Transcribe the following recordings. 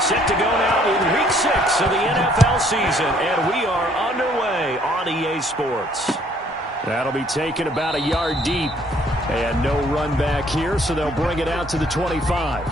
Set to go now in Week 6 of the NFL season, and we are underway on EA Sports. That'll be taken about a yard deep, and no run back here, so they'll bring it out to the 25.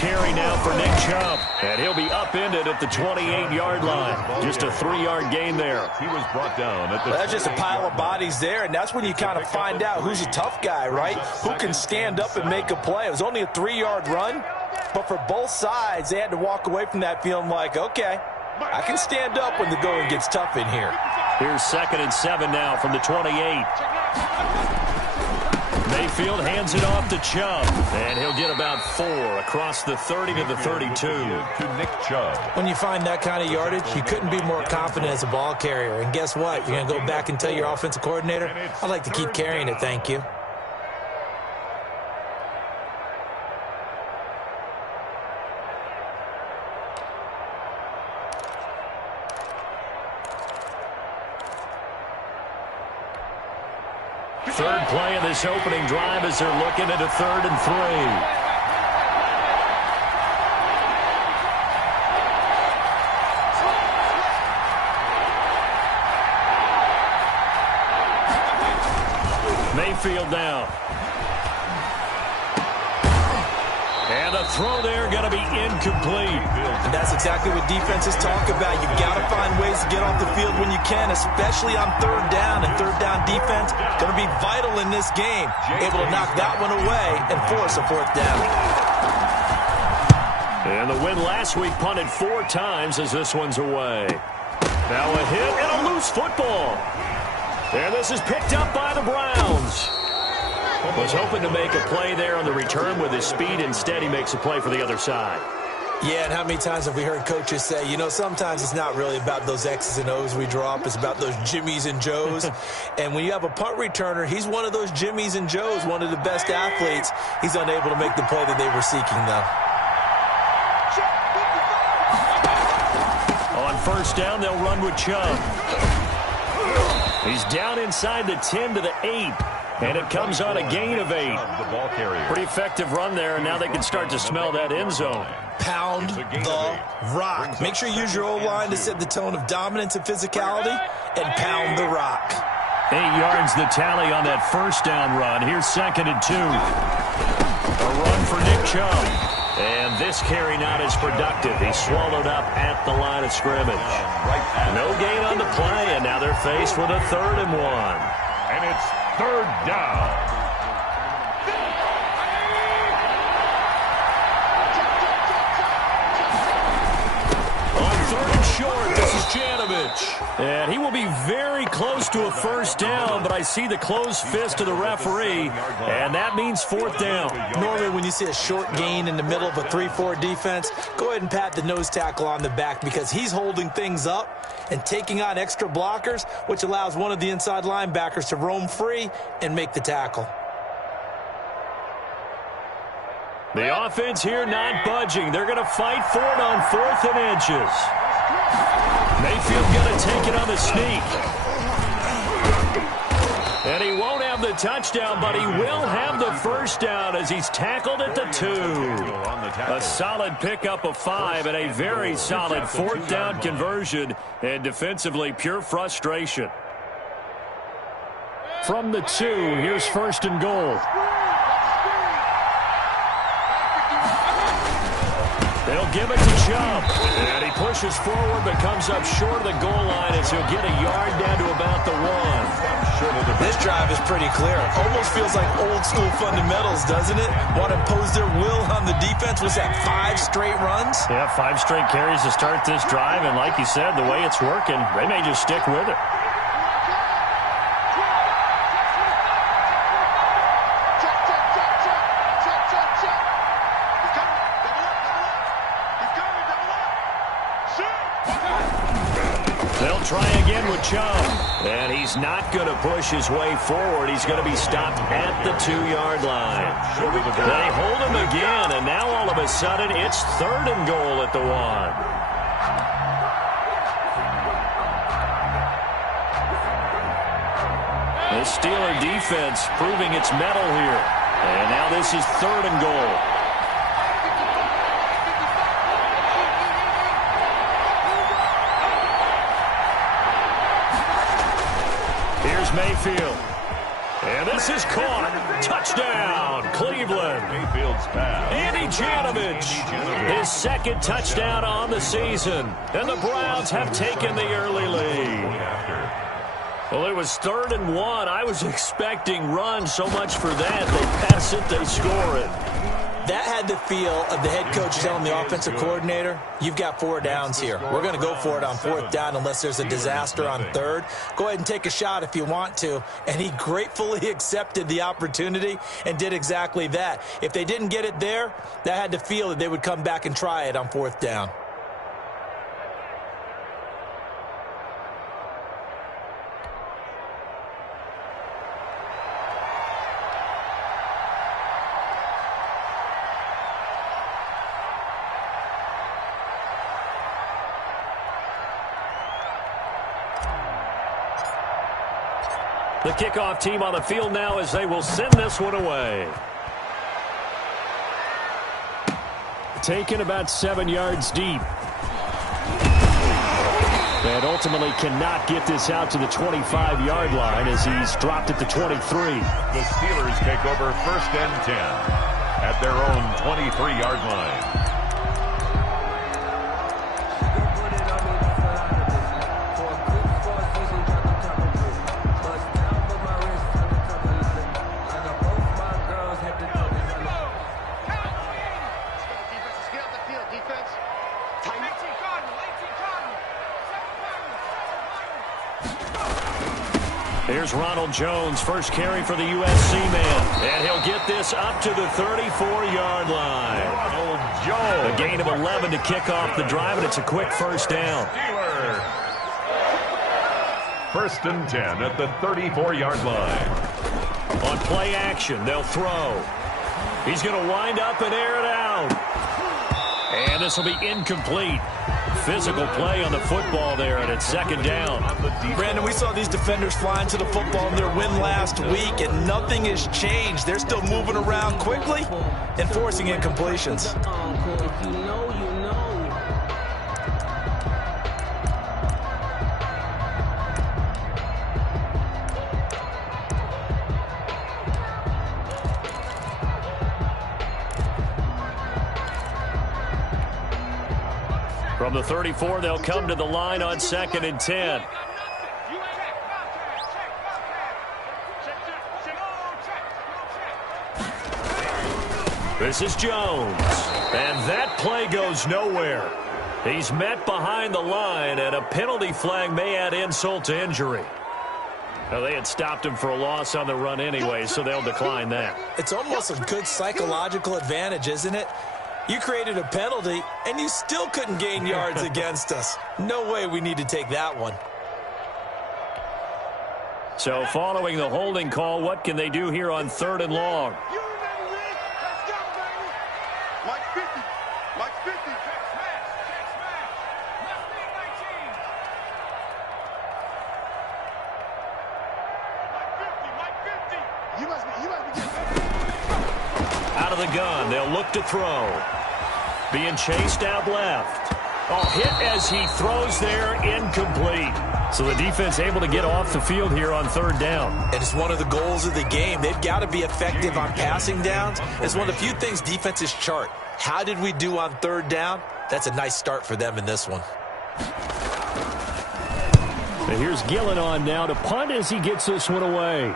Carry now for Nick Chubb, and he'll be upended at the 28-yard line. Just a 3-yard gain there. He was brought down at the. That's just a pile of bodies there, and that's when you kind of find out who's a tough guy, right? Who can stand up and make a play. It was only a 3-yard run, but for both sides, they had to walk away from that feeling like, okay, I can stand up when the going gets tough in here. Here's 2nd and 7 now from the 28. Mayfield hands it off to Chubb, and he'll get about 4 across the 30 to the 32. To Nick Chubb. When you find that kind of yardage, you couldn't be more confident as a ball carrier. And guess what? You're going to go back and tell your offensive coordinator, I'd like to keep carrying it, thank you. Third play of this opening drive as they're looking at a 3rd and 3. Mayfield now. And the throw there going to be incomplete. And that's exactly what defenses talk about. You've got to find ways to get off the field when you can, especially on 3rd down. And 3rd down defense going to be vital in this game. Able to knock that one away and force a 4th down. And the win last week punted 4 times as this one's away. Now a hit and a loose football. And this is picked up by the Browns. Was hoping to make a play there on the return with his speed. Instead, he makes a play for the other side. Yeah, and how many times have we heard coaches say, you know, sometimes it's not really about those X's and O's we draw up. It's about those Jimmies and Joes. And when you have a punt returner, he's one of those Jimmies and Joes, one of the best athletes. He's unable to make the play that they were seeking, though. On 1st down, they'll run with Chubb. He's down inside the 10 to the 8. And it comes on a gain of 8. Pretty effective run there, and now they can start to smell that end zone. Pound the rock. Make sure you use your O-line to set the tone of dominance and physicality, and pound the rock. 8 yards the tally on that 1st down run. Here's 2nd and 2. A run for Nick Chubb. And this carry not as productive. He's swallowed up at the line of scrimmage. No gain on the play, and now they're faced with a 3rd and 1. And it's 3rd down. On 3rd and short, this is Janovich. And he will be very close to a 1st down, but I see the closed fist of the referee, and that means 4th down. Normally when you see a short gain in the middle of a 3-4 defense, go ahead and pat the nose tackle on the back because he's holding things up and taking on extra blockers, which allows one of the inside linebackers to roam free and make the tackle. The offense here not budging. They're going to fight for it on 4th and inches. Mayfield going to take it on the sneak. And he won't have the touchdown, but he will have the 1st down as he's tackled at the 2. A solid pickup of 5 and a very solid 4th down conversion, and defensively pure frustration. From the 2, here's 1st and goal. They'll give it to Chubb. And he pushes forward but comes up short of the goal line as he'll get a yard down to about the 1. This drive is pretty clear. Almost feels like old school fundamentals, doesn't it? Want to impose their will on the defense. Was that 5 straight runs? Yeah, 5 straight carries to start this drive. And like you said, the way it's working, they may just stick with it. They'll try again with Chubb. And he's not going to push his way forward. He's going to be stopped at the 2-yard line. They hold him again, and now all of a sudden it's 3rd and goal at the 1. The Steeler defense proving its mettle here. And now this is 3rd and goal. Here's Mayfield. And this is caught. Touchdown, Cleveland. Mayfield's pass. Andy Janovich. His 2nd touchdown on the season. And the Browns have taken the early lead. Well, it was 3rd and 1. I was expecting run, so much for that. They pass it, they score it. That had the feel of the head coach telling the offensive coordinator, you've got 4 downs here. We're going to go for it on 4th down unless there's a disaster on 3rd. Go ahead and take a shot if you want to. And he gratefully accepted the opportunity and did exactly that. If they didn't get it there, that had the feel that they would come back and try it on 4th down. The kickoff team on the field now as they will send this one away. Taken about 7 yards deep. And ultimately cannot get this out to the 25-yard line as he's dropped at the 23. The Steelers take over 1st and 10 at their own 23-yard line. Here's Ronald Jones, first carry for the USC man. And he'll get this up to the 34-yard line. Ronald Jones. A gain of 11 to kick off the drive, and it's a quick 1st down. Steelers. 1st and 10 at the 34-yard line. On play action, they'll throw. He's going to wind up and air it out. And this will be incomplete. Physical play on the football there, and it's 2nd down. Brandon, we saw these defenders flying to the football in their win last week, and nothing has changed. They're still moving around quickly and forcing incompletions. From the 34, they'll come to the line on 2nd and 10. This is Jones. And that play goes nowhere. He's met behind the line, and a penalty flag may add insult to injury. Now, they had stopped him for a loss on the run anyway, so they'll decline that. It's almost a good psychological advantage, isn't it? You created a penalty, and you still couldn't gain yards against us. No way we need to take that one. So following the holding call, what can they do here on 3rd and long? Mike 50. Mike 50. You must be out of the gun, they'll look to throw. Being chased out left. Oh, hit as he throws there, incomplete. So the defense able to get off the field here on 3rd down. And it's one of the goals of the game. They've got to be effective on passing downs. It's one of the few things defenses chart. How did we do on 3rd down? That's a nice start for them in this one. And here's Gillen on now to punt as he gets this one away.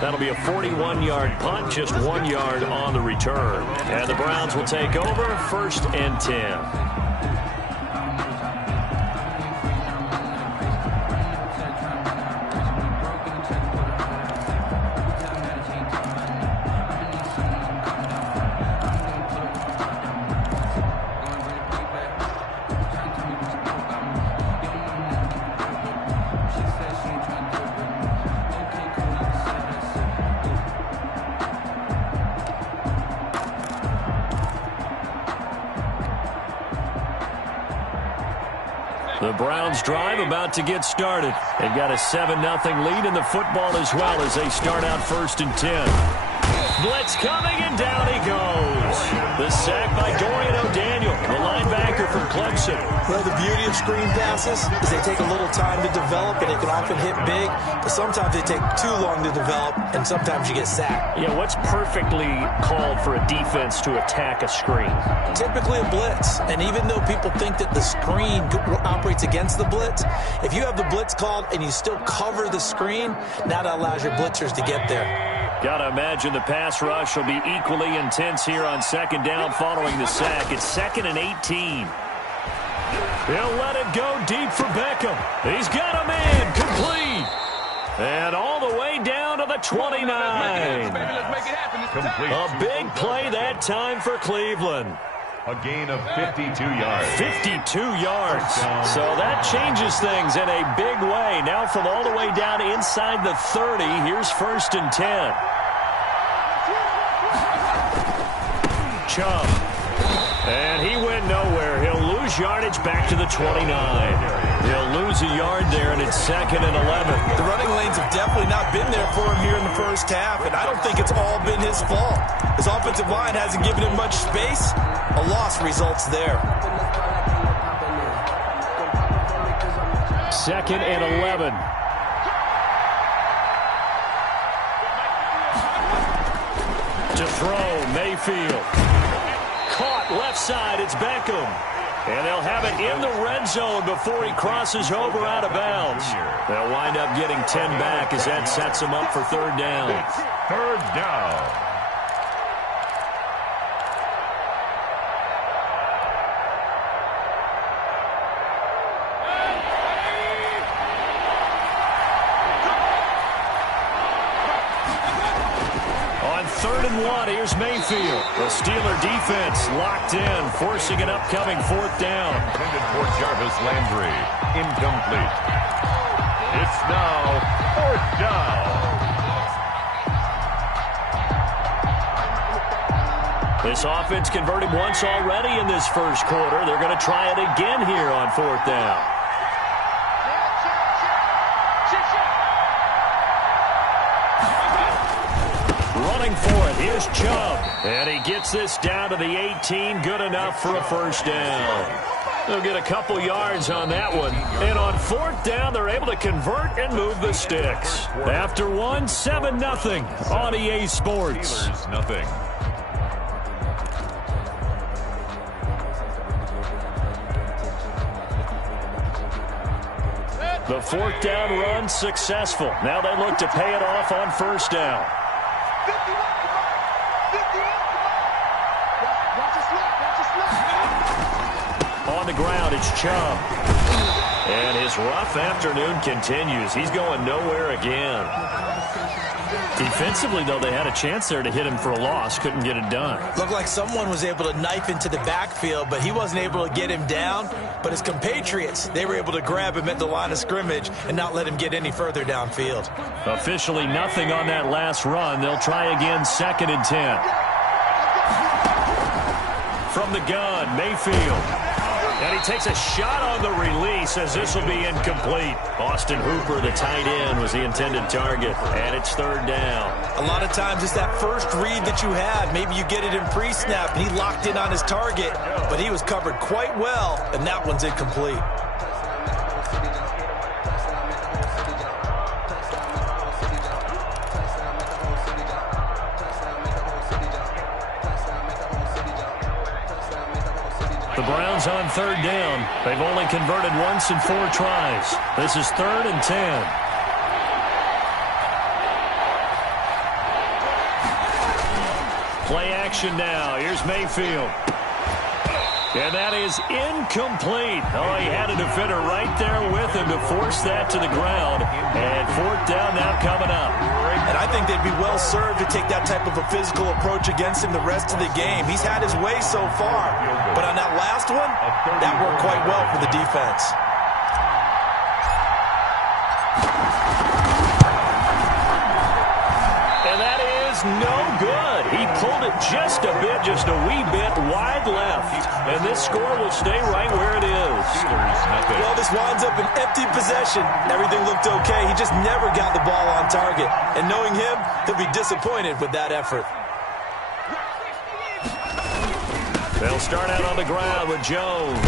That'll be a 41-yard punt, just 1 yard on the return. And the Browns will take over 1st and 10. The Browns drive about to get started. They've got a 7-0 lead in the football as well as they start out 1st and 10. Blitz coming, and down he goes. The sack by Dorian O'Daniel, the linebacker from Clemson. Well, the beauty of screen passes is they take a little time to develop, and they can often hit big, but sometimes they take too long to develop, and sometimes you get sacked. Yeah, what's perfectly called for a defense to attack a screen? Typically a blitz, and even though people think that the screen operates against the blitz, if you have the blitz called and you still cover the screen, now that allows your blitzers to get there. Gotta imagine the pass rush will be equally intense here on 2nd down following the sack. It's 2nd and 18. He'll let it go deep for Beckham. He's got a man complete. And all the way down to the 29. A big play that time for Cleveland. A gain of 52 yards. 52 yards. So that changes things in a big way. Now from all the way down inside the 30, here's 1st and 10. Chubb. And he went nowhere. He'll lose yardage back to the 29. He'll lose a yard there, and it's 2nd and 11. The running lanes have definitely not been there for him here in the first half, and I don't think it's all been his fault. His offensive line hasn't given him much space. A loss results there. 2nd and 11. To throw, Mayfield. Caught left side, it's Beckham. And they'll have it in the red zone before he crosses over out of bounds. They'll wind up getting 10 back as that sets them up for 3rd down. It's 3rd down. On 3rd and 1, here's Mayfield. The Steeler defense locked in, forcing an upcoming 4th down. Intended for Jarvis Landry. Incomplete. It's now 4th down. This offense converted once already in this first quarter. They're going to try it again here on 4th down. Running for it, here's Chubb. And he gets this down to the 18, good enough for a 1st down. They'll get a couple yards on that one. And on 4th down, they're able to convert and move the sticks. After one, 7-0 on EA Sports. Steelers, nothing. The 4th down run successful. Now they look to pay it off on 1st down. On the ground, it's Chubb. And his rough afternoon continues. He's going nowhere again. Defensively, though, they had a chance there to hit him for a loss. Couldn't get it done. Looked like someone was able to knife into the backfield, but he wasn't able to get him down. But his compatriots, they were able to grab him at the line of scrimmage and not let him get any further downfield. Officially nothing on that last run. They'll try again, 2nd and 10. From the gun, Mayfield. And he takes a shot on the release as this will be incomplete. Austin Hooper, the tight end, was the intended target. And it's 3rd down. A lot of times it's that first read that you had. Maybe you get it in pre-snap, and he locked in on his target. But he was covered quite well, and that one's incomplete. The Browns on 3rd down. They've only converted once in 4 tries. This is 3rd and 10. Play action now. Here's Mayfield. And that is incomplete. Oh, he had a defender right there with him to force that to the ground. And 4th down now coming up. And I think they'd be well served to take that type of a physical approach against him the rest of the game. He's had his way so far. But on that last one, that worked quite well for the defense. And that is is no good. He pulled it just a wee bit wide left. And this score will stay right where it is. Well, this winds up an empty possession. Everything looked okay. He just never got the ball on target. And knowing him, he'll be disappointed with that effort. They'll start out on the ground with Jones.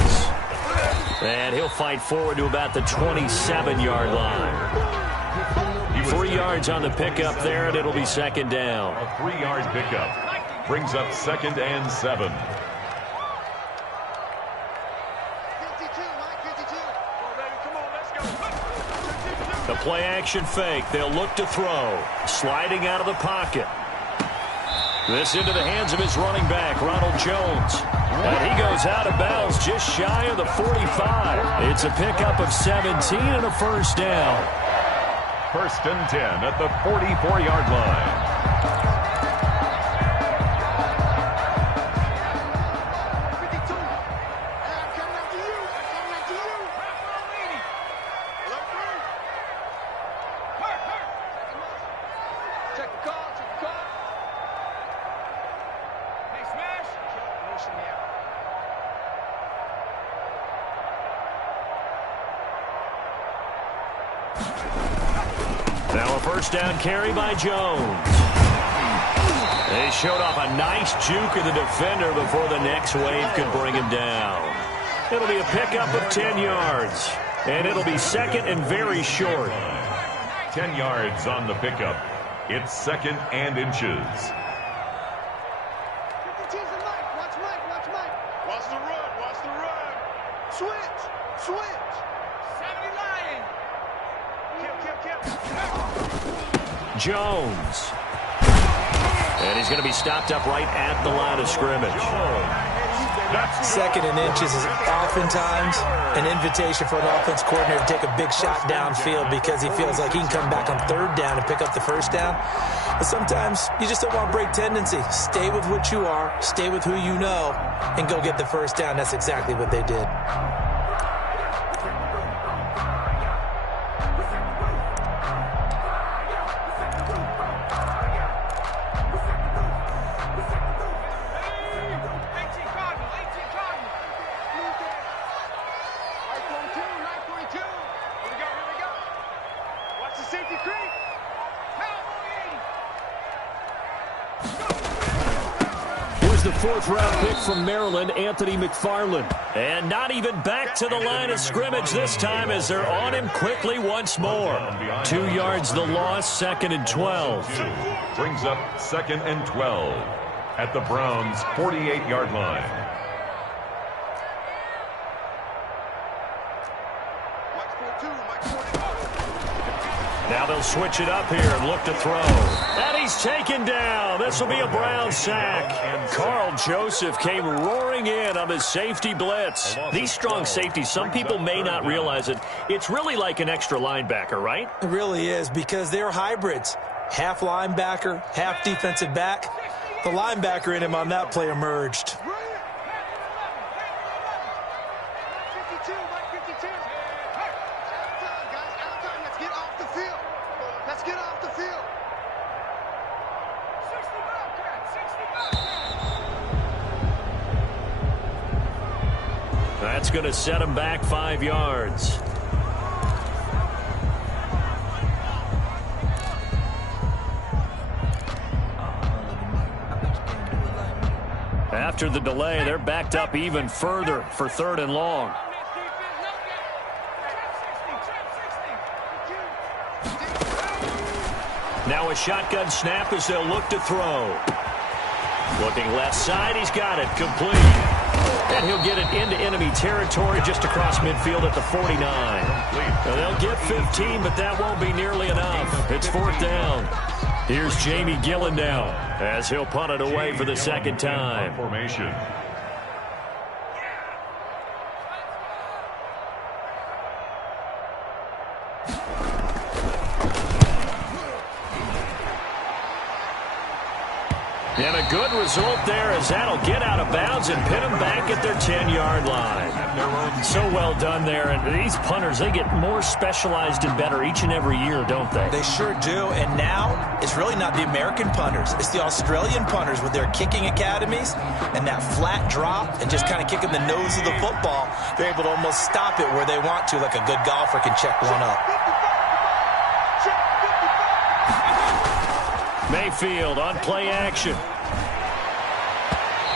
And he'll fight forward to about the 27-yard line. 3 yards on the pickup there, and it'll be second down. A 3-yard pickup brings up 2nd and 7. The play-action fake. They'll look to throw. Sliding out of the pocket. This into the hands of his running back, Ronald Jones. And he goes out of bounds just shy of the 45. It's a pickup of 17 and a first down. 1st and 10 at the 44-yard line. Now a first down carry by Jones. They showed off a nice juke of the defender before the next wave could bring him down. It'll be a pickup of 10 yards. And it'll be second and very short. 10 yards on the pickup. It's 2nd and inches. Watch the run. Watch the run. Switch. 70 Lion. Kill. Jones. And he's going to be stopped up right at the line of scrimmage. 2nd and inches is oftentimes an invitation for an offense coordinator to take a big shot downfield because he feels like he can come back on 3rd down and pick up the first down. But sometimes you just don't want to break tendency. Stay with what you are, stay with who you know, and go get the first down. That's exactly what they did. Here's the 4th-round pick from Maryland, Anthony McFarland. And not even back to the line of scrimmage this time as they're on him quickly once more. 2 yards the loss, 2nd and 12. Brings up 2nd and 12 at the Browns' 48-yard line. Now they'll switch it up here and look to throw. And he's taken down. This will be a Brown sack. Carl Joseph came roaring in on the safety blitz. These strong safeties, some people may not realize it. It's really like an extra linebacker, right? It really is because they're hybrids. Half linebacker, half defensive back. The linebacker in him on that play emerged. That's going to set him back 5 yards. After the delay, they're backed up even further for 3rd and long. Now a shotgun snap as they'll look to throw. Looking left side, he's got it, complete. And he'll get it into enemy territory just across midfield at the 49. Now they'll get 15, but that won't be nearly enough. It's 4th down. Here's Jamie Gillen now as he'll punt it away for the 2nd time. Formation. And a good result there as that'll get out of bounds and pin them back at their 10-yard line. So well done there. And these punters, they get more specialized and better each and every year, don't they? They sure do. And now it's really not the American punters. It's the Australian punters with their kicking academies and that flat drop and just kind of kicking the nose of the football. They're able to almost stop it where they want to, like a good golfer can check one up. Mayfield on play action.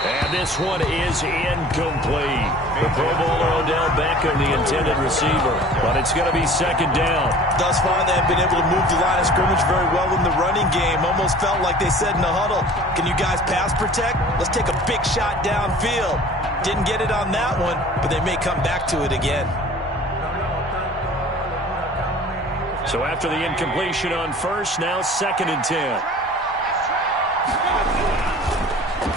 And this one is incomplete. The Pro Bowler Odell Beckham, the intended receiver. But it's going to be second down. Thus far, they have been able to move the line of scrimmage very well in the running game. Almost felt like they said in the huddle, can you guys pass protect? Let's take a big shot downfield. Didn't get it on that one, but they may come back to it again. So after the incompletion on first, now 2nd and 10.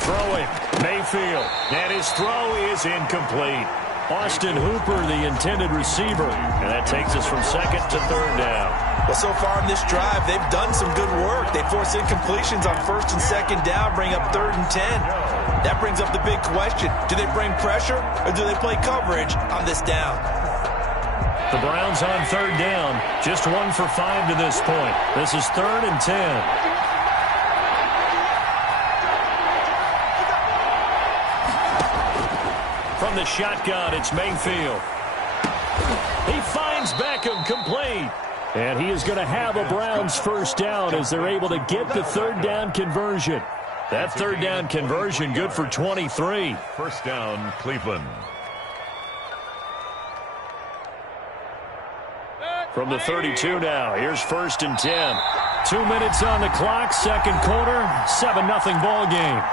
Throwing, Mayfield, and his throw is incomplete. Austin Hooper, the intended receiver, and that takes us from 2nd to 3rd down. Well, so far in this drive, they've done some good work. They force incompletions on 1st and 2nd down, bring up 3rd and 10. That brings up the big question. Do they bring pressure, or do they play coverage on this down? The Browns on 3rd down, just 1 for 5 to this point. This is 3rd and 10. From the shotgun, it's Mayfield. He finds Beckham complete. And he is going to have a Browns first down as they're able to get the 3rd down conversion. That 3rd down conversion good for 23. First down, Cleveland. From the 32 now, here's 1st and 10. 2 minutes on the clock, 2nd quarter, 7-0 ball game.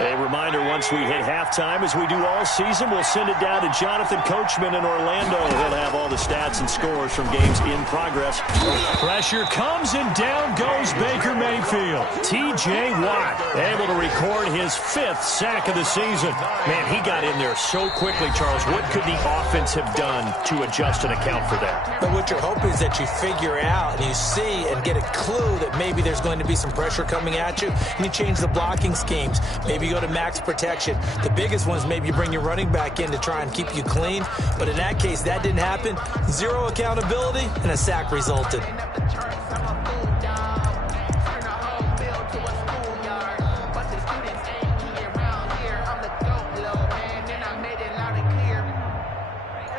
A reminder, once we hit halftime, as we do all season, we'll send it down to Jonathan Coachman in Orlando. He'll have all the stats and scores from games in progress. Pressure comes, and down goes Baker Mayfield. T.J. Watt able to record his 5th sack of the season. Man, he got in there so quickly, Charles. What could the offense have done to adjust and account for that? But what you're hoping is that you figure out and you see and get a clue that maybe there's going to be some pressure coming at you, and you change the blocking schemes. Maybe you go to max protection. The biggest one is maybe you bring your running back in to try and keep you clean. But in that case, that didn't happen. 0 accountability, and a sack resulted.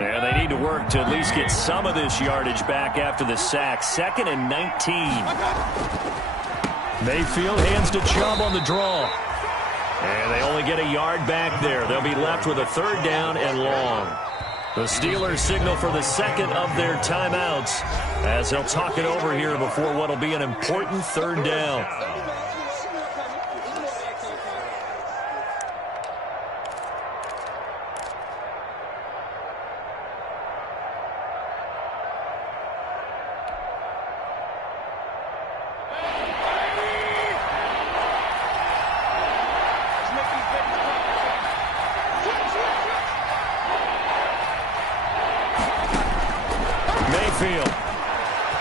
And they need to work to at least get some of this yardage back after the sack. 2nd and 19. Mayfield hands to Chubb on the draw. And they only get a yard back there. They'll be left with a 3rd down and long. The Steelers signal for the 2nd of their timeouts as they'll talk it over here before what will be an important 3rd down.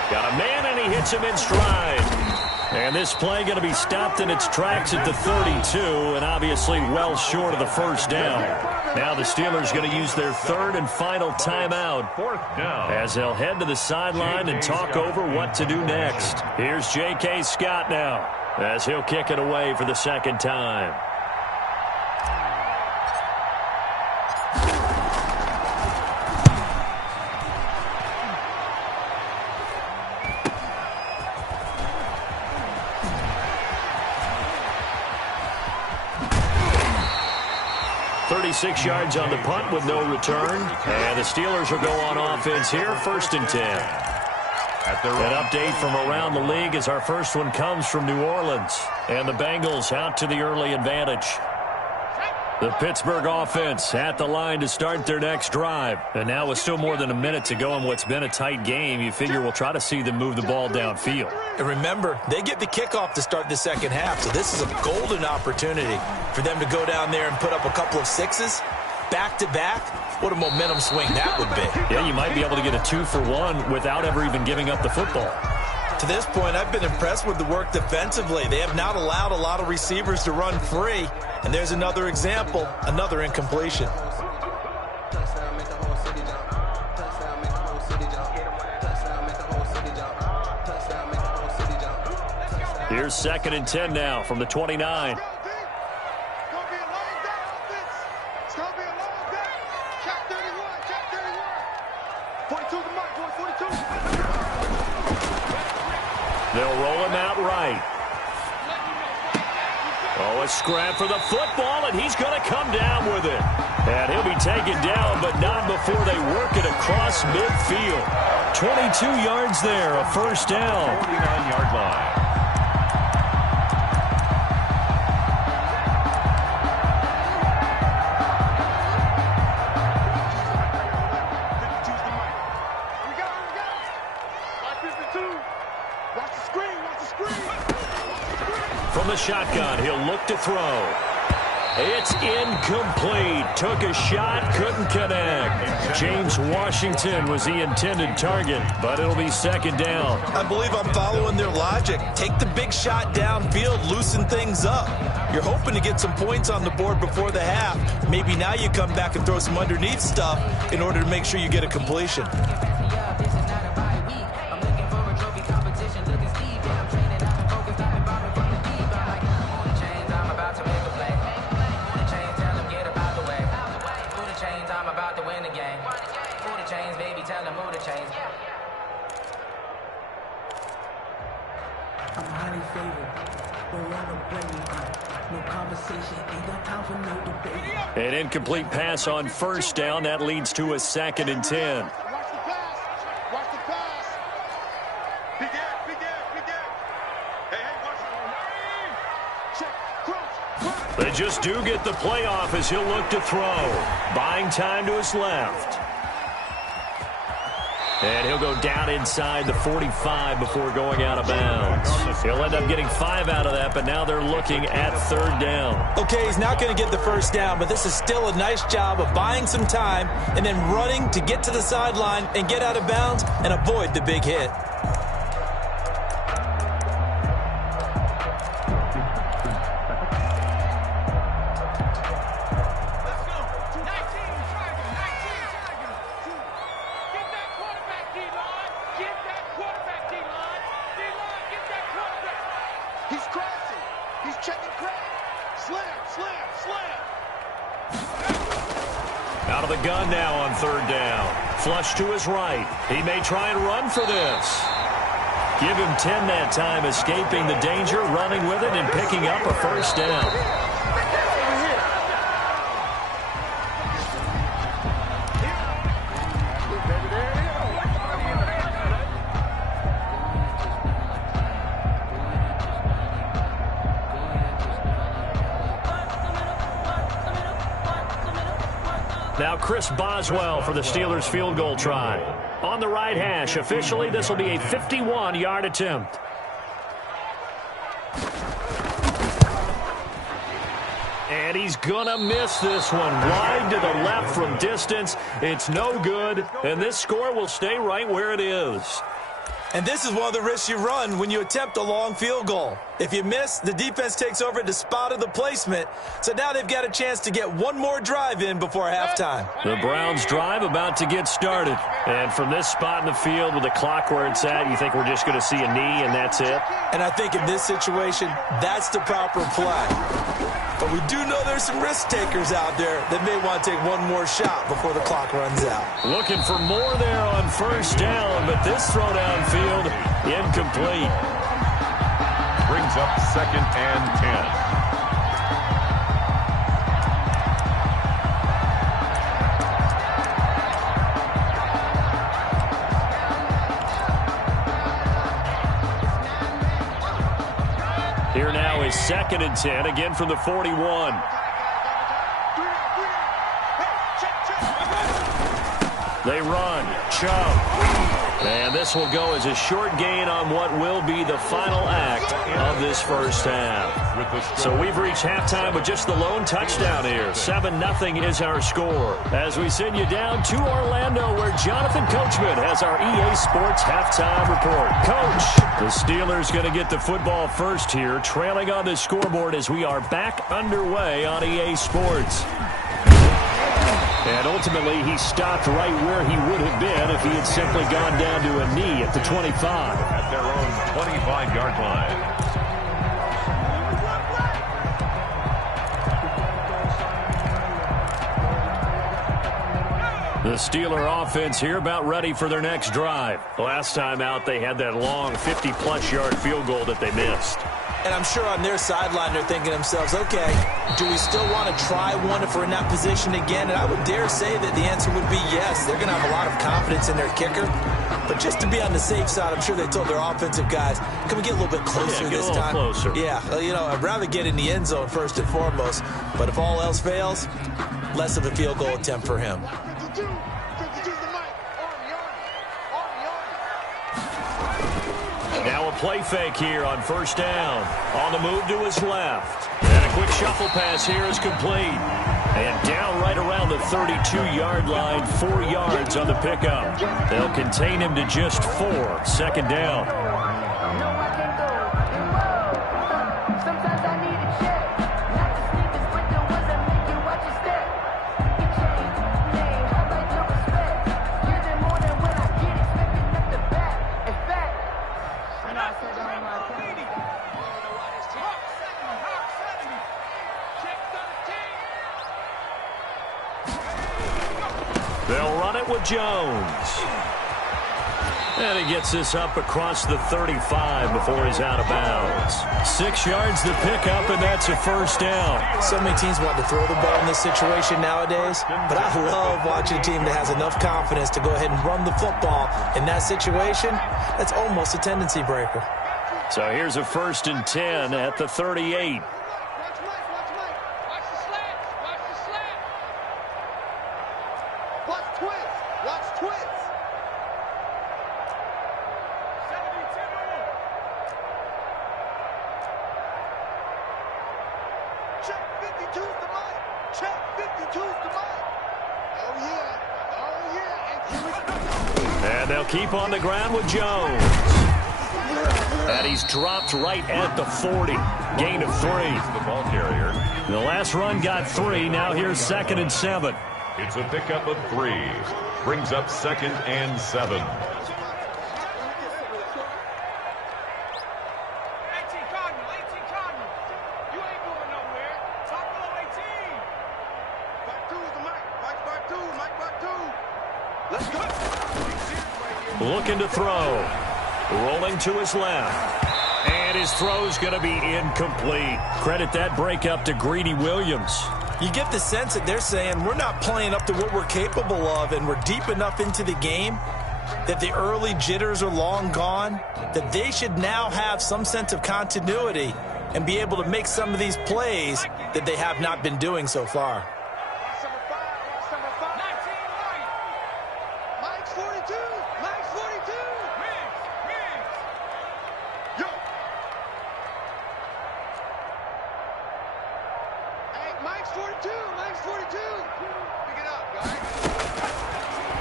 Got a man, and he hits him in stride. And this play going to be stopped in its tracks at the 32, and obviously well short of the 1st down. Now the Steelers going to use their 3rd and final timeout 4th down. as they'll head to the sideline and talk over what to do next. Here's J.K. Scott now as he'll kick it away for the 2nd time. Six yards on the punt with no return. And the Steelers will go on offense here, 1st and 10. An update from around the league as our first one comes from New Orleans. And the Bengals out to the early advantage. The Pittsburgh offense at the line to start their next drive. And now with still more than a minute to go in what's been a tight game, you figure we'll try to see them move the ball downfield. And remember, they get the kickoff to start the second half, so this is a golden opportunity for them to go down there and put up a couple of sixes back-to-back. What a momentum swing that would be. Yeah, you might be able to get a 2-for-1 without ever even giving up the football. To this point, I've been impressed with the work defensively. They have not allowed a lot of receivers to run free. And there's another example, another incompletion. Here's 2nd and 10 now from the 29. They'll roll him out right. Oh, a scrap for the football, and he's going to come down with it. And he'll be taken down, but not before they work it across midfield. 22 yards there, a first down. 49-yard line. From the shotgun, he'll look to throw. It's incomplete. Took a shot, couldn't connect. James Washington was the intended target, but it'll be 2nd down. I believe I'm following their logic. Take the big shot downfield, loosen things up. You're hoping to get some points on the board before the half. Maybe now you come back and throw some underneath stuff in order to make sure you get a completion. An incomplete pass on first down. That leads to a 2nd and 10. Watch the pass. Watch the pass. Big air, big air, big air. Hey, watch it. Check, crouch. They just do get the playoff as he'll look to throw. Buying time to his left. And he'll go down inside the 45 before going out of bounds. He'll end up getting 5 out of that, but now they're looking at 3rd down. Okay, he's not going to get the first down, but this is still a nice job of buying some time and then running to get to the sideline and get out of bounds and avoid the big hit. He's crashing. He's checking crack. Slam, slam, slam. Out of the gun now on 3rd down. Flush to his right. He may try and run for this. Give him 10 that time, escaping the danger, running with it, and picking up a first down. Now Chris Boswell for the Steelers field goal try. On the right hash, officially this will be a 51-yard attempt. And he's gonna miss this one. Wide to the left from distance. It's no good, and this score will stay right where it is. And this is one of the risks you run when you attempt a long field goal. If you miss, the defense takes over at the spot of the placement. So now they've got a chance to get one more drive in before halftime. The Browns drive about to get started. And from this spot in the field with the clock where it's at, you think we're just going to see a knee and that's it? And I think in this situation, that's the proper play. But we do know there's some risk takers out there that may want to take one more shot before the clock runs out. Looking for more there on first down, but this throw downfield, incomplete. Brings up 2nd and 10. Here now is 2nd and 10, again from the 41. They run. Chubb. And this will go as a short gain on what will be the final act of this first half. So we've reached halftime with just the lone touchdown here. 7-0 is our score. As we send you down to Orlando, where Jonathan Coachman has our EA Sports halftime report. Coach, the Steelers going to get the football first here, trailing on the scoreboard as we are back underway on EA Sports. And ultimately, he stopped right where he would have been if he had simply gone down to a knee at the 25. At their own 25-yard line. The Steeler offense here about ready for their next drive. Last time out, they had that long 50-plus yard field goal that they missed. And I'm sure on their sideline they're thinking to themselves, okay, do we still want to try one if we're in that position again? And I would dare say that the answer would be yes. They're going to have a lot of confidence in their kicker. But just to be on the safe side, I'm sure they told their offensive guys, can we get a little bit closer this time? Closer. Yeah, I'd rather get in the end zone first and foremost. But if all else fails, less of a field goal attempt for him. Now a play fake here on first down. On the move to his left. And a quick shuffle pass here is complete. And down right around the 32-yard line, 4 yards on the pickup. They'll contain him to just 4. Second down. They'll run it with Jones. And he gets this up across the 35 before he's out of bounds. 6 yards to pick up, and that's a first down. So many teams want to throw the ball in this situation nowadays, but I love watching a team that has enough confidence to go ahead and run the football. In that situation, that's almost a tendency breaker. So here's a 1st and 10 at the 38. And they'll keep on the ground with Jones. And he's dropped right at the 40. Gain of 3. The ball carrier. The last run got 3. Now here's 2nd and 7. It's a pickup of 3. Brings up 2nd and 7. Looking to throw. Rolling to his left. And his throw's going to be incomplete. Credit that breakup to Greedy Williams. You get the sense that they're saying we're not playing up to what we're capable of, and we're deep enough into the game that the early jitters are long gone, that they should now have some sense of continuity and be able to make some of these plays that they have not been doing so far.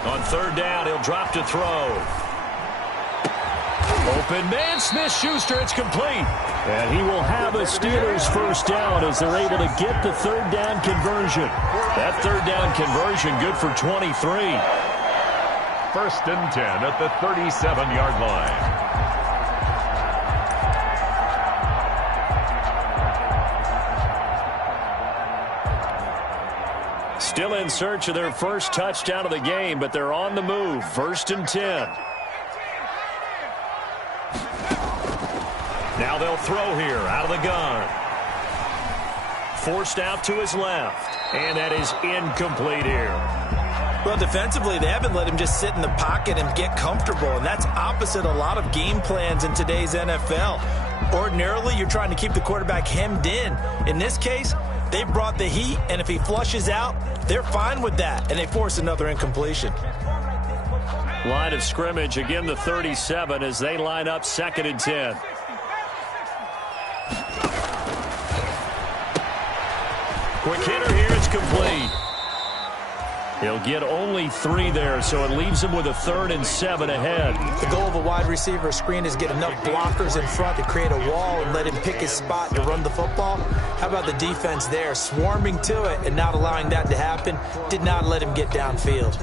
On 3rd down, he'll drop to throw. Open man, Smith-Schuster, it's complete. And he will have a Steelers first down as they're able to get the 3rd down conversion. That 3rd down conversion good for 23. 1st and 10 at the 37-yard line. Still in search of their first touchdown of the game, but they're on the move. 1st and 10. Now they'll throw here out of the gun. Forced out to his left. And that is incomplete here. Well, defensively, they haven't let him just sit in the pocket and get comfortable, and that's opposite a lot of game plans in today's NFL. Ordinarily, you're trying to keep the quarterback hemmed in. In this case, they brought the heat, and if he flushes out, they're fine with that, and they force another incompletion. Line of scrimmage, again the 37 as they line up 2nd and 10. Quick hitter here, it's complete. He'll get only 3 there, so it leaves him with a 3rd and 7 ahead. The goal of a wide receiver screen is get enough blockers in front to create a wall and let him pick his spot to run the football. How about the defense there, swarming to it and not allowing that to happen? Did not let him get downfield.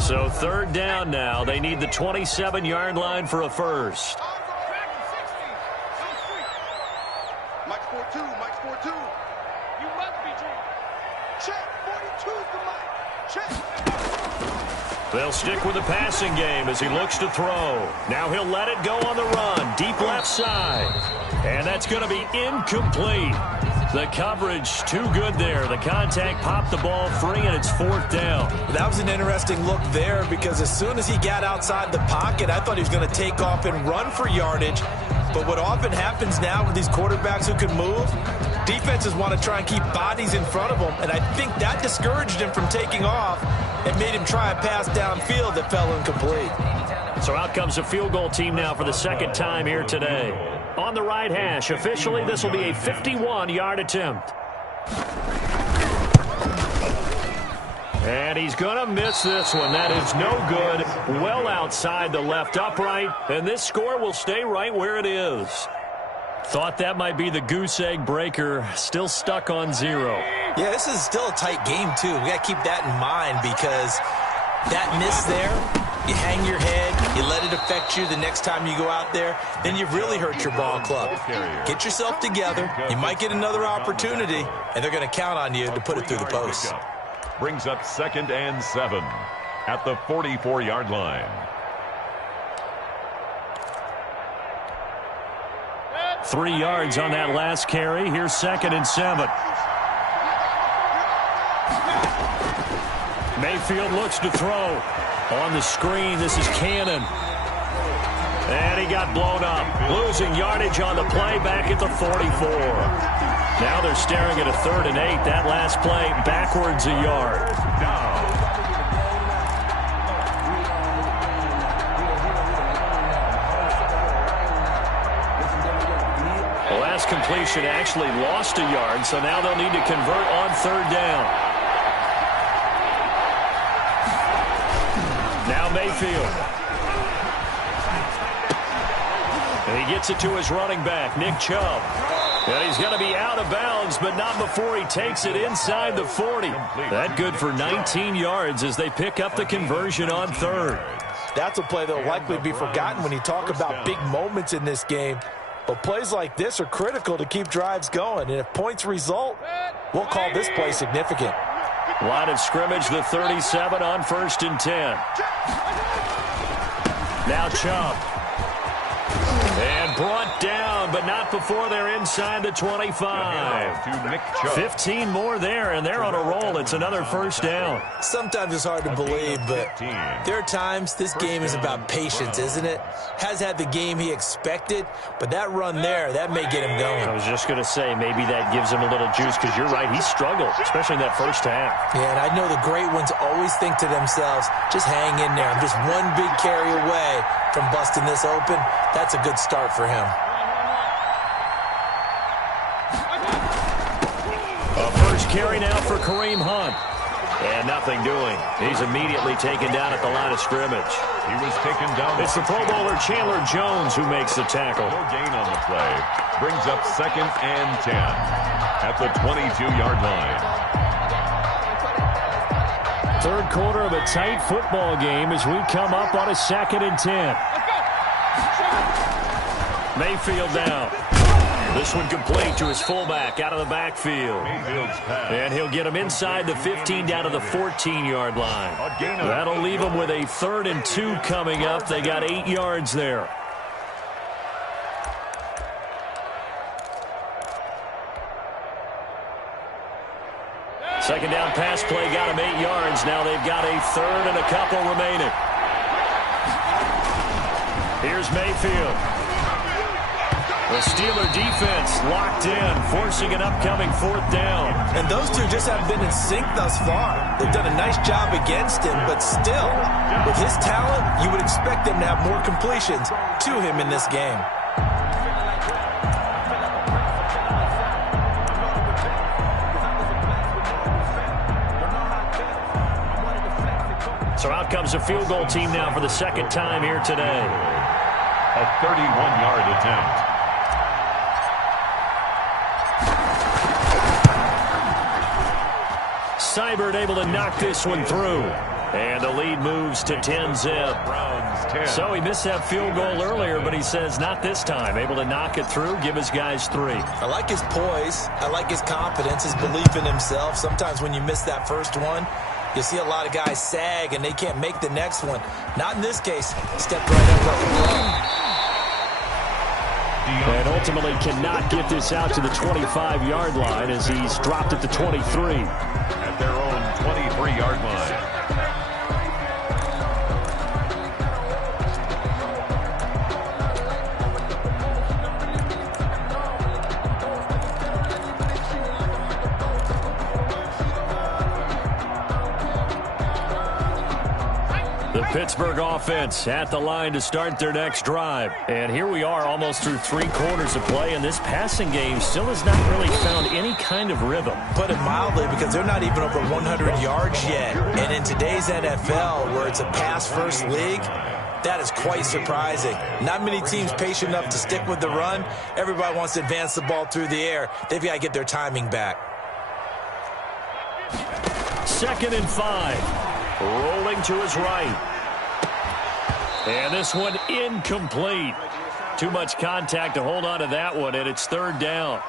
So 3rd down now. They need the 27-yard line for a first. Mike 4-2, Mike 4-2. You must be Jim. Check, 42's the Mike. Check. They'll stick with the passing game as he looks to throw. Now he'll let it go on the run. Deep left side. And that's going to be incomplete. The coverage too good there. The contact popped the ball free, and it's 4th down. That was an interesting look there because as soon as he got outside the pocket, I thought he was going to take off and run for yardage. But what often happens now with these quarterbacks who can move, defenses want to try and keep bodies in front of them, and I think that discouraged him from taking off and made him try a pass downfield that fell incomplete. So out comes a field goal team now for the 2nd time here today. On the right hash, officially this will be a 51-yard attempt. And he's going to miss this one. That is no good. Well outside the left upright. And this score will stay right where it is. Thought that might be the goose egg breaker. Still stuck on 0. Yeah, this is still a tight game, too. We got to keep that in mind because that miss there, you hang your head, you let it affect you the next time you go out there, then you've really hurt your ball club. Get yourself together. You might get another opportunity, and they're going to count on you to put it through the post. Brings up 2nd and 7 at the 44-yard line. 3 yards on that last carry. Here's 2nd and 7. Mayfield looks to throw. On the screen, this is Cannon. And he got blown up. Losing yardage on the play back at the 44. Now they're staring at a 3rd and 8. That last play backwards a yard. The last completion actually lost a yard, so now they'll need to convert on 3rd down. Now Mayfield. And he gets it to his running back, Nick Chubb. And he's going to be out of bounds, but not before he takes it inside the 40. That good for 19 yards as they pick up the conversion on 3rd. That's a play that will likely be forgotten when you talk about big moments in this game. But plays like this are critical to keep drives going. And if points result, we'll call this play significant. Line of scrimmage, the 37 on 1st and 10. Now Chubb. And brought down, but not before they're inside the 25. 15 more there, and they're on a roll. It's another 1st down. Sometimes it's hard to believe, but there are times this game is about patience, isn't it? Has had the game he expected, but that run there, that may get him going. I was just going to say, maybe that gives him a little juice, because you're right, he struggled, especially in that 1st half. Yeah, and I know the great ones always think to themselves, just hang in there. I'm just one big carry away from busting this open. That's a good start for him. A first carry now for Kareem Hunt. And nothing doing. He's immediately taken down at the line of scrimmage. He was taken down. It's the Pro Bowler Chandler Jones who makes the tackle. No gain on the play. Brings up 2nd and 10 at the 22-yard line. 3rd quarter of a tight football game as we come up on a 2nd and 10. Mayfield down. This one complete to his fullback out of the backfield. And he'll get him inside the 15 down to the 14-yard line. That'll leave him with a 3rd and 2 coming up. They got 8 yards there. Second down pass play got him 8 yards. Now they've got a 3rd and a couple remaining. Here's Mayfield. The Steeler defense locked in, forcing an upcoming 4th down. And those two just haven't been in sync thus far. They've done a nice job against him, but still, with his talent, you would expect them to have more completions to him in this game. So out comes a field goal team now for the 2nd time here today. A 31-yard attempt. Seibert able to knock this one through. And the lead moves to 10-zip. Browns 10. So he missed that field goal earlier, but he says not this time. Able to knock it through, give his guys 3. I like his poise. I like his confidence, his belief in himself. Sometimes when you miss that first one, you see a lot of guys sag and they can't make the next one. Not in this case. Stepped right up with the ball. And ultimately cannot get this out to the 25-yard line as he's dropped at the 23. At their own 23-yard line. The Pittsburgh offense at the line to start their next drive. And here we are almost through 3 quarters of play, and this passing game still has not really found any kind of rhythm. Put it mildly, because they're not even over 100 yards yet. And in today's NFL, where it's a pass-first league, that is quite surprising. Not many teams patient enough to stick with the run. Everybody wants to advance the ball through the air. They've got to get their timing back. 2nd and 5. Rolling to his right. And this one incomplete. Too much contact to hold on to that one, and it's 3rd down.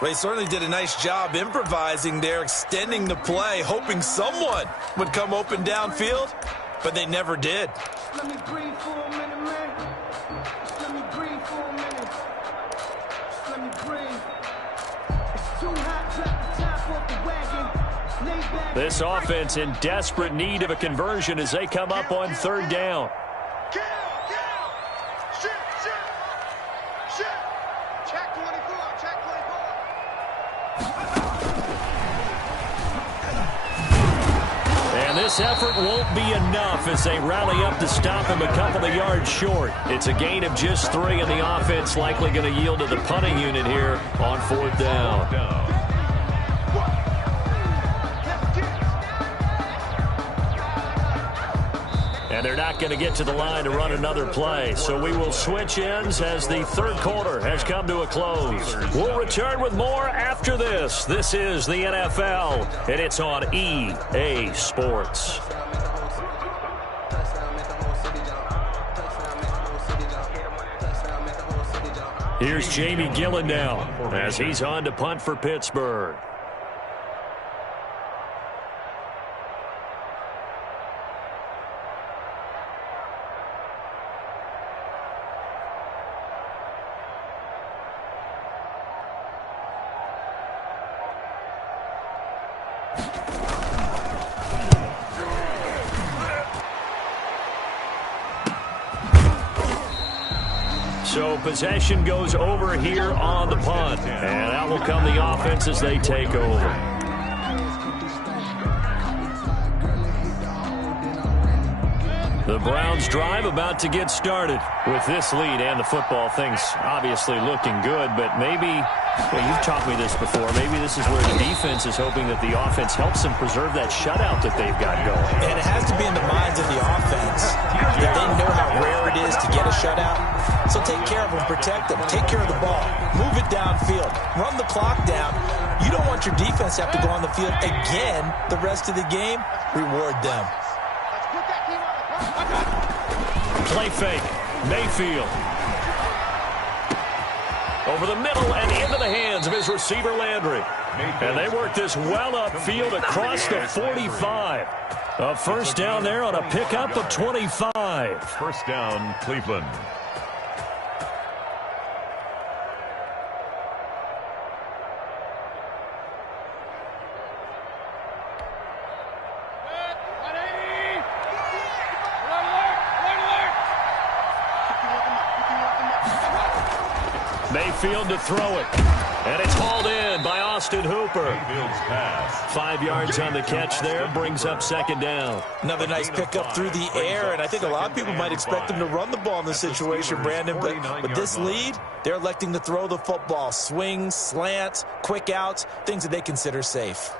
Well, he certainly did a nice job improvising there, extending the play, hoping someone would come open downfield, but they never did. Let me breathe for a minute, man. Let me breathe for a minute. Just let me breathe. It's too hot, drop the top off the wagon. Lay back. This offense in desperate need of a conversion as they come up on 3rd down. Kill! Shoot! Check 24, check 24. And this effort won't be enough as they rally up to stop him a couple of yards short. It's a gain of just 3, and the offense likely going to yield to the punting unit here on 4th down. And they're not going to get to the line to run another play. So we will switch ends as the 3rd quarter has come to a close. We'll return with more after this. This is the NFL, and it's on EA Sports. Here's Jamie Gillen now as he's on to punt for Pittsburgh. So possession goes over here on the punt. And out will come the offense as they take over. The Browns drive about to get started with this lead and the football. Things obviously looking good, but maybe, well, you've taught me this before, maybe this is where the defense is hoping that the offense helps them preserve that shutout that they've got going. And it has to be in the minds of the offense that they know how rare it is to get a shutout. So take care of them, protect them, take care of the ball, move it downfield, run the clock down. You don't want your defense to have to go on the field again the rest of the game. Reward them. Play fake. Mayfield. Over the middle and into the hands of his receiver, Landry. And they work this well upfield across the 45. A first down there on a pickup of 25. First down, Cleveland. Mayfield to throw it. And it's hauled in by Austin Hooper. Mayfield's pass. 5 yards on the catch there, brings up second down. Another nice pickup through the air, and I think a lot of people might expect him to run the ball in this situation, Brandon. But with this lead, they're electing to throw the football. Swings, slants, quick outs, things that they consider safe.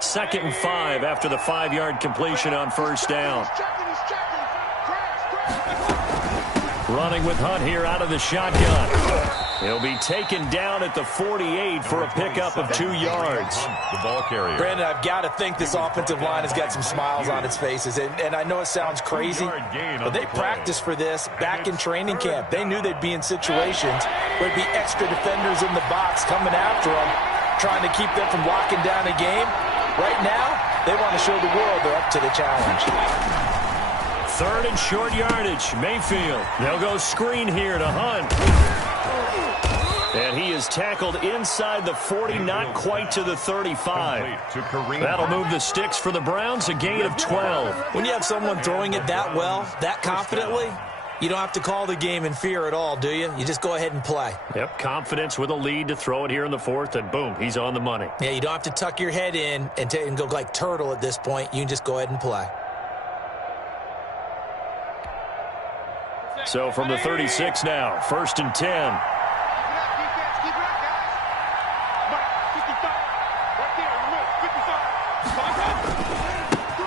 Second and 5 after the 5-yard completion on first down. Running with Hunt here out of the shotgun. He'll be taken down at the 48 for a pickup of 2 yards. The ball carrier. Brandon, I've got to think this offensive line has got some smiles on its faces. And I know it sounds crazy, but they practiced for this back in training camp. They knew they'd be in situations where there'd be extra defenders in the box coming after them, trying to keep them from locking down a game. Right now, they want to show the world they're up to the challenge. Third and short yardage. Mayfield. They'll go screen here to Hunt. And he is tackled inside the 40, not quite to the 35. That'll move the sticks for the Browns, a gain of 12. When you have someone throwing it that well, that confidently, you don't have to call the game in fear at all, do you? You just go ahead and play. Yep, confidence with a lead to throw it here in the fourth, and boom, he's on the money. Yeah, you don't have to tuck your head in and go like turtle at this point. You can just go ahead and play. So from the 36 now, first and 10.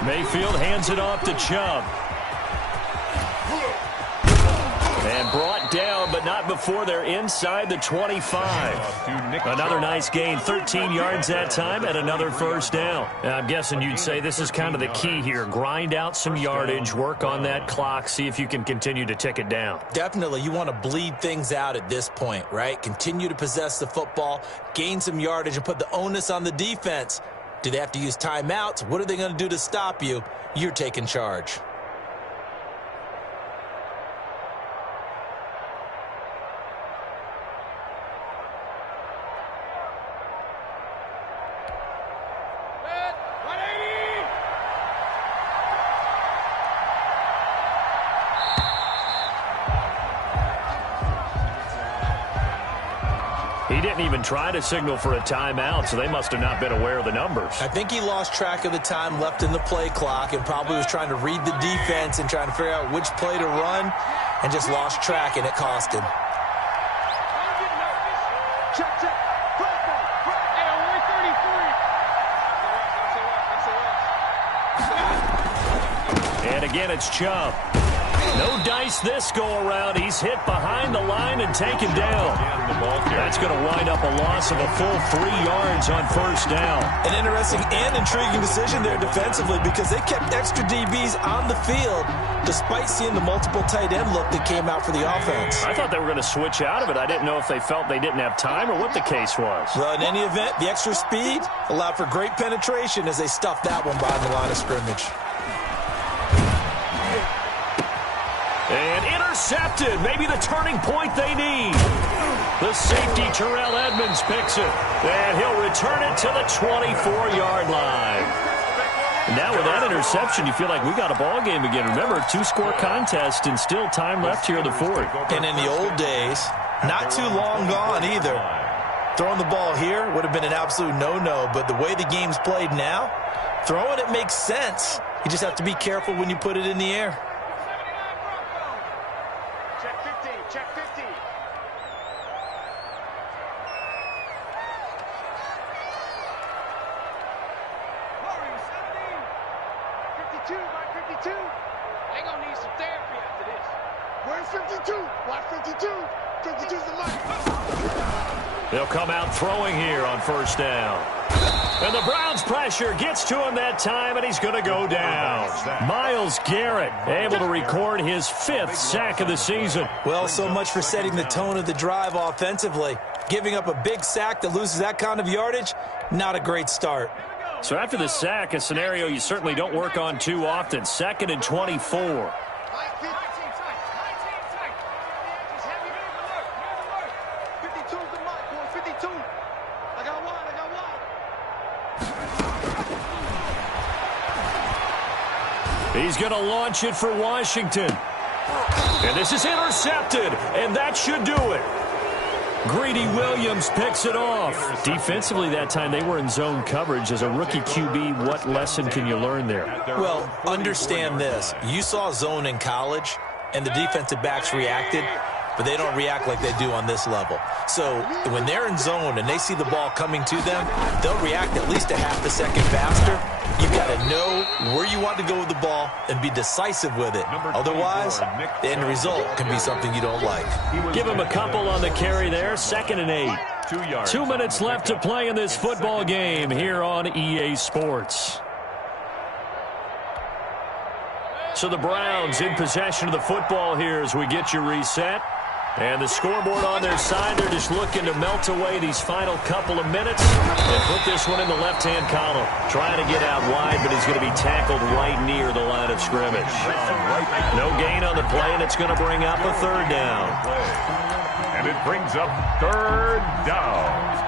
Mayfield hands it off to Chubb. And brought down, but not before they're inside the 25. Another nice gain, 13 yards that time, and another first down. Now, I'm guessing you'd say this is kind of the key here. Grind out some yardage, work on that clock, see if you can continue to tick it down. Definitely, you want to bleed things out at this point, right? Continue to possess the football, gain some yardage, and put the onus on the defense. Do they have to use timeouts? What are they going to do to stop you? You're taking charge. He didn't even try to signal for a timeout, so they must have not been aware of the numbers. I think he lost track of the time left in the play clock and probably was trying to read the defense and trying to figure out which play to run and just lost track, and it cost him. And again, it's Chubb. No dice this go-around. He's hit behind the line and taken down. That's going to wind up a loss of a full 3 yards on first down. An interesting and intriguing decision there defensively because they kept extra DBs on the field despite seeing the multiple tight end look that came out for the offense. I thought they were going to switch out of it. I didn't know if they felt they didn't have time or what the case was. Well, in any event, the extra speed allowed for great penetration as they stuffed that one behind the line of scrimmage. And intercepted. Maybe the turning point they need. The safety, Terrell Edmonds, picks it. And he'll return it to the 24-yard line. Now with that interception, you feel like we got a ball game again. Remember, 2-score contest and still time left here in the fourth. And in the old days, not too long gone either. Throwing the ball here would have been an absolute no-no. But the way the game's played now, throwing it makes sense. You just have to be careful when you put it in the air. Check 50. Mark 52. They gonna need some therapy after this. Where's 52? Watch 52. 52's the mark. They'll come out throwing here on first down. And the Browns pressure gets to him that time, and he's going to go down. Myles Garrett able to record his 5th sack of the season. Well, so much for setting the tone of the drive offensively. Giving up a big sack that loses that kind of yardage, not a great start. So after the sack, a scenario you certainly don't work on too often. 2nd and 24. He's going to launch it for Washington. And this is intercepted, and that should do it. Greedy Williams picks it off. Defensively that time, they were in zone coverage. As a rookie QB, what lesson can you learn there? Well, understand this. You saw zone in college, and the defensive backs reacted, but they don't react like they do on this level. So when they're in zone and they see the ball coming to them, they'll react at least a half a second faster. You've got to know where you want to go with the ball and be decisive with it. Otherwise, the end result can be something you don't like. Give him a couple on the carry there. 2nd and 8. 2 minutes left to play in this football game here on EA Sports. So the Browns in possession of the football here as we get you reset. And the scoreboard on their side, they're just looking to melt away these final couple of minutes and put this one in the left-hand column. Trying to get out wide, but he's going to be tackled right near the line of scrimmage. No gain on the play, and it's going to bring up a 3rd down. And it brings up 3rd down.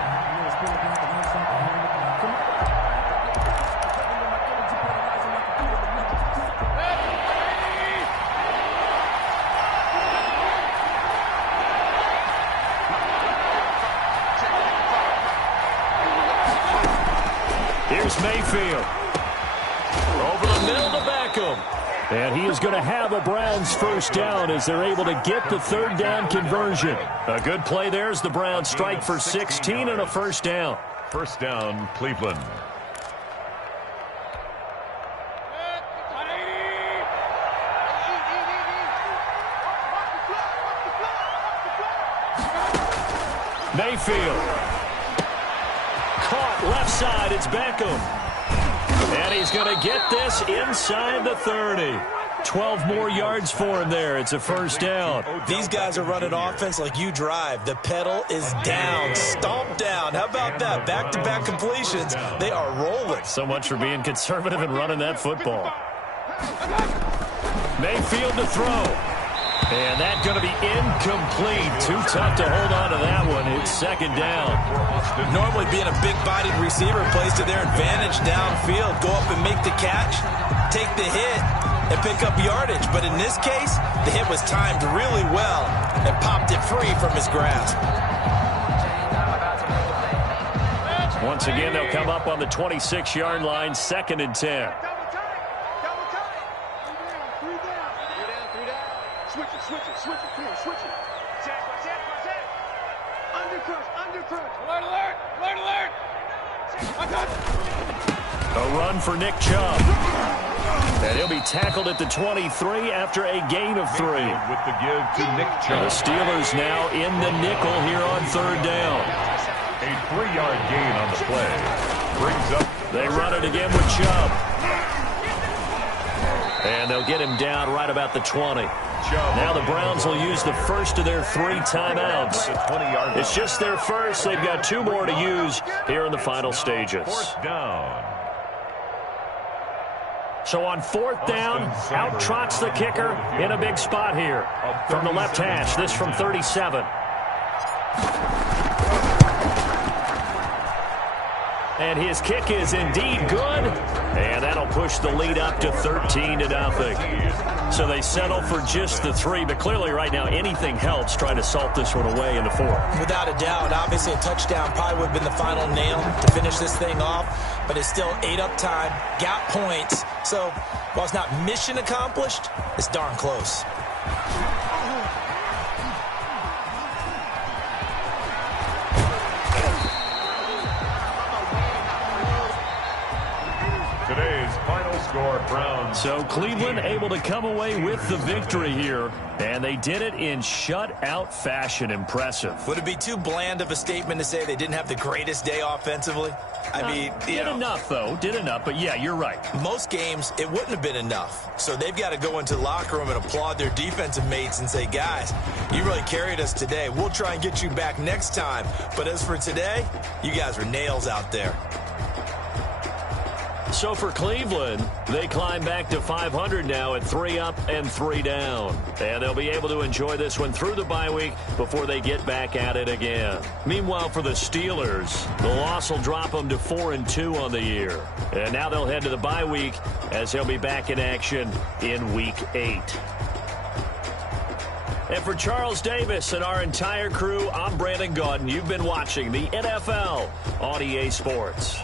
Here's Mayfield. Over the middle to Beckham. And he is going to have a Browns 1st down as they're able to get the 3rd down conversion. A good play there as the Browns strike for 16 and a 1st down. 1st down, Cleveland. Mayfield. Caught left side. It's Beckham. And he's going to get this inside the 30. 12 more yards for him there. It's a 1st down. These guys are running offense like you drive. The pedal is down. Stomp down. How about that? Back-to-back completions. They are rolling. So much for being conservative and running that football. Mayfield to throw. And that's going to be incomplete. Too tough to hold on to that one. It's 2nd down. Normally being a big-bodied receiver plays to their advantage downfield. Go up and make the catch, take the hit, and pick up yardage. But in this case, the hit was timed really well and popped it free from his grasp. Once again, they'll come up on the 26-yard line, 2nd and 10. Switch it, come on, switch it. Watch it. Undercrush. Alert. A run for Nick Chubb. And he'll be tackled at the 23 after a gain of 3. With the give to Nick Chubb. The Steelers now in the nickel here on 3rd down. A 3-yard gain on the play. Brings up. They run it again with Chubb. And they'll get him down right about the 20. Now the Browns will use the first of their 3 timeouts. It's just their first. They've got 2 more to use here in the final stages. 4th down. So on 4th down, out trots the kicker in a big spot here. From the left hash, this from 37. And his kick is indeed good. And that'll push the lead up to 13-0. So they settle for just the 3. But clearly right now anything helps trying to salt this one away in the 4th. Without a doubt, obviously a touchdown probably would have been the final nail to finish this thing off. But it's still 8 up time, got points. So while it's not mission accomplished, it's darn close. Today's final score, Browns. So Cleveland able to come away with the victory here, and they did it in shutout fashion. Impressive. Would it be too bland of a statement to say they didn't have the greatest day offensively? I mean, did enough, though. Did enough, but yeah, you're right. Most games, it wouldn't have been enough. So they've got to go into the locker room and applaud their defensive mates and say, guys, you really carried us today. We'll try and get you back next time. But as for today, you guys were nails out there. So for Cleveland, they climb back to 500 now at 3 up and 3 down. And they'll be able to enjoy this one through the bye week before they get back at it again. Meanwhile, for the Steelers, the loss will drop them to 4-2 on the year. And now they'll head to the bye week as they'll be back in action in Week 8. And for Charles Davis and our entire crew, I'm Brandon Gaudin. You've been watching the NFL on EA Sports.